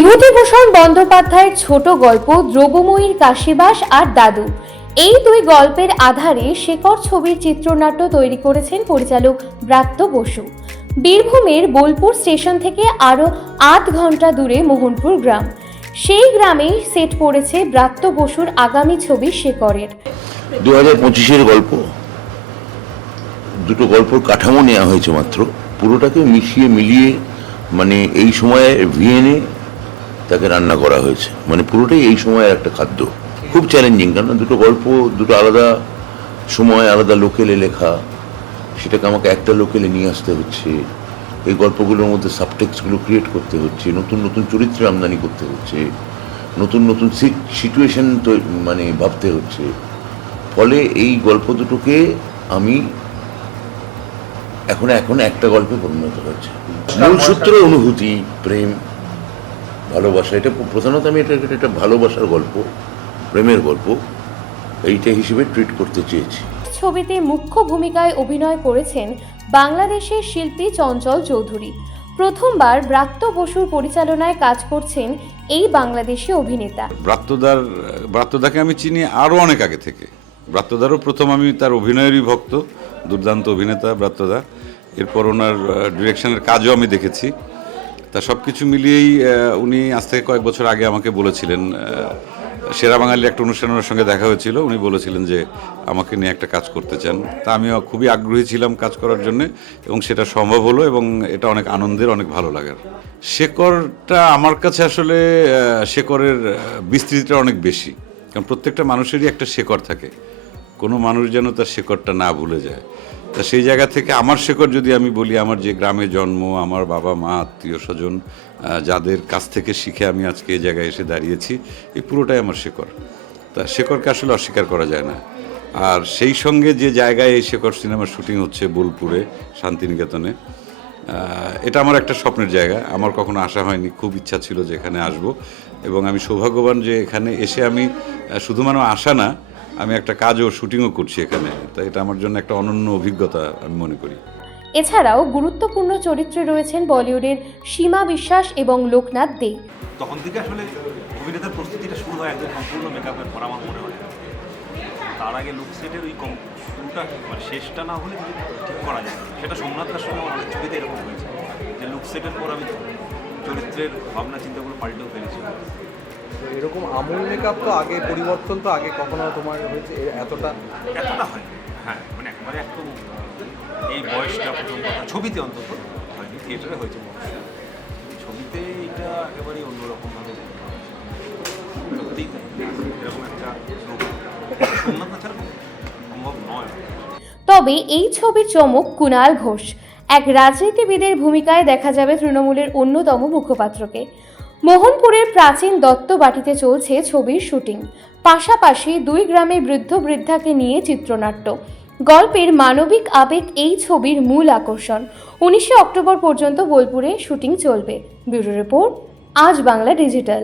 বিভূতিভূষণ বন্দ্যোপাধ্যায়ের ছোট গল্প দ্রব্যময়ীর কাশীবাস আর দাদু, এই দুই গল্পের আধারে শেকর ছবির চিত্রনাট্য তৈরি করেছেন পরিচালক ব্রাত্য বসু। বীরভূমের বোলপুর স্টেশন থেকে আরও ৮ ঘন্টা দূরে মোহনপুর গ্রাম, সেই গ্রামেই সেট পড়েছে ব্রাত্য বসুর আগামী ছবি শেকরের। 2025-এর গল্প, দুটো গল্পর কাঠামো নেওয়া হয়েছে মাত্র, পুরোটাকে মিলিয়ে মানে এই সময়ে ভিএনএ তাকে রান্না করা হয়েছে, মানে পুরোটাই এই সময়ের একটা খাদ্য। খুব চ্যালেঞ্জিং, কারণ দুটো গল্প দুটো আলাদা সময় আলাদা লোকেলে লেখা, সেটাকে আমাকে একটা লোকেলে নিয়ে আসতে হচ্ছে। এই গল্পগুলোর মধ্যে সাবটেক্সটগুলো ক্রিয়েট করতে হচ্ছে, নতুন নতুন চরিত্র আমদানি করতে হচ্ছে, নতুন নতুন সিচুয়েশন মানে ভাবতে হচ্ছে। ফলে এই গল্প দুটোকে আমি এখন একটা গল্পে পরিণত হয়েছে। মূল সূত্র অনুভূতি, প্রেম, ভালোবাসা। এটা প্রধানত আমি এটা ভালোবাসার গল্প, প্রেমের গল্প, এইটা হিসেবে ট্রিট করতে চেয়েছি। ছবিতে মুখ্য ভূমিকায় অভিনয় করেছেন বাংলাদেশের শিল্পী চঞ্চল চৌধুরী। প্রথমবার ব্রাত্য বসুর পরিচালনায় কাজ করছেন এই বাংলাদেশি অভিনেতা। ব্রাত্যদাকে আমি চিনি আরও অনেক আগে থেকে। ব্রাত্যদারও প্রথম আমি তার অভিনয়েরই ভক্ত, দুর্দান্ত অভিনেতা ব্রাত্যদা। এরপর ওনার ডিরেকশনের কাজও আমি দেখেছি। তা সব কিছু মিলিয়েই উনি আজ থেকে কয়েক বছর আগে আমাকে বলেছিলেন, সেরা বাঙালি একটা অনুষ্ঠানের সঙ্গে দেখা হয়েছিল, উনি বলেছিলেন যে আমাকে নিয়ে একটা কাজ করতে চান। তা আমিও খুবই আগ্রহী ছিলাম কাজ করার জন্য, এবং সেটা সম্ভব হলো, এবং এটা অনেক আনন্দের, অনেক ভালো লাগার। শেকরটা আমার কাছে আসলে শেকরের বিস্তৃতিটা অনেক বেশি, কারণ প্রত্যেকটা মানুষেরই একটা শেকর থাকে, কোনো মানুষ যেন তার শেকরটা না ভুলে যায়। তা সেই জায়গা থেকে আমার শেকর যদি আমি বলি, আমার যে গ্রামে জন্ম, আমার বাবা মা আত্মীয় স্বজন যাদের কাছ থেকে শিখে আমি আজকে এই জায়গায় এসে দাঁড়িয়েছি, এই পুরোটাই আমার শেকর। তা শেকরকে আসলে অস্বীকার করা যায় না। আর সেই সঙ্গে যে জায়গায় এই শেকর সিনেমার শুটিং হচ্ছে বোলপুরে শান্তিনিকেতনে, এটা আমার একটা স্বপ্নের জায়গা। আমার কখনো আসা হয়নি, খুব ইচ্ছা ছিল যে এখানে আসবো, এবং আমি সৌভাগ্যবান যে এখানে এসে আমি শুধু আসা না, আমি একটা কাজও শুটিংও করছি এখানে। তাই এটা আমার জন্য একটা অনন্য অভিজ্ঞতা আমি মনে করি। এছাড়াও গুরুত্বপূর্ণ চরিত্রে রয়েছেন বলিউডের সীমা বিশ্বাস এবং লোকনাথ দে। তখন থেকে আসলে অভিনেতার প্রস্তুতিটা শুরু হয় একদম সম্পূর্ণ মেকআপের পর আমার মনে হয়। তার আগে লুক সেটের ওই শুরুটা শেষটা না হলে ঠিক করা যায়, সেটা সোমনাথের সঙ্গে আমার অনেক ছবিতে এরকম হয়েছে যে লুক সেটের পর আমি চরিত্রের ভাবনা চিন্তাগুলো পাল্টেও ফেলেছি। এরকম আমূল মেকআপ তো আগে, পরিবর্তন তো আগে কখনো তোমার হয়েছে এতটা হয়? হ্যাঁ, একবারে একদম এই বয়সটা প্রথম কথা ছবিতে অন্তত হয়নি, থিয়েটারে হয়েছে। ছবিতে এটা একেবারেই অন্যরকমভাবে সত্যিই তাই, এরকম একটা সোমনাথ ছাড়া সম্ভব নয়। তবে এই ছবির চমক কুণাল ঘোষ, এক রাজনীতিবিদের ভূমিকায় দেখা যাবে তৃণমূলের অন্যতম মুখপাত্রকে। মোহনপুরের প্রাচীন দত্ত বাটিতে চলছে ছবির শুটিং, পাশাপাশি দুই গ্রামের বৃদ্ধ বৃদ্ধাকে নিয়ে চিত্রনাট্য। গল্পের মানবিক আবেগ এই ছবির মূল আকর্ষণ। 19 অক্টোবর পর্যন্ত বোলপুরে শুটিং চলবে। ব্যুরো রিপোর্ট, আজ বাংলা ডিজিটাল।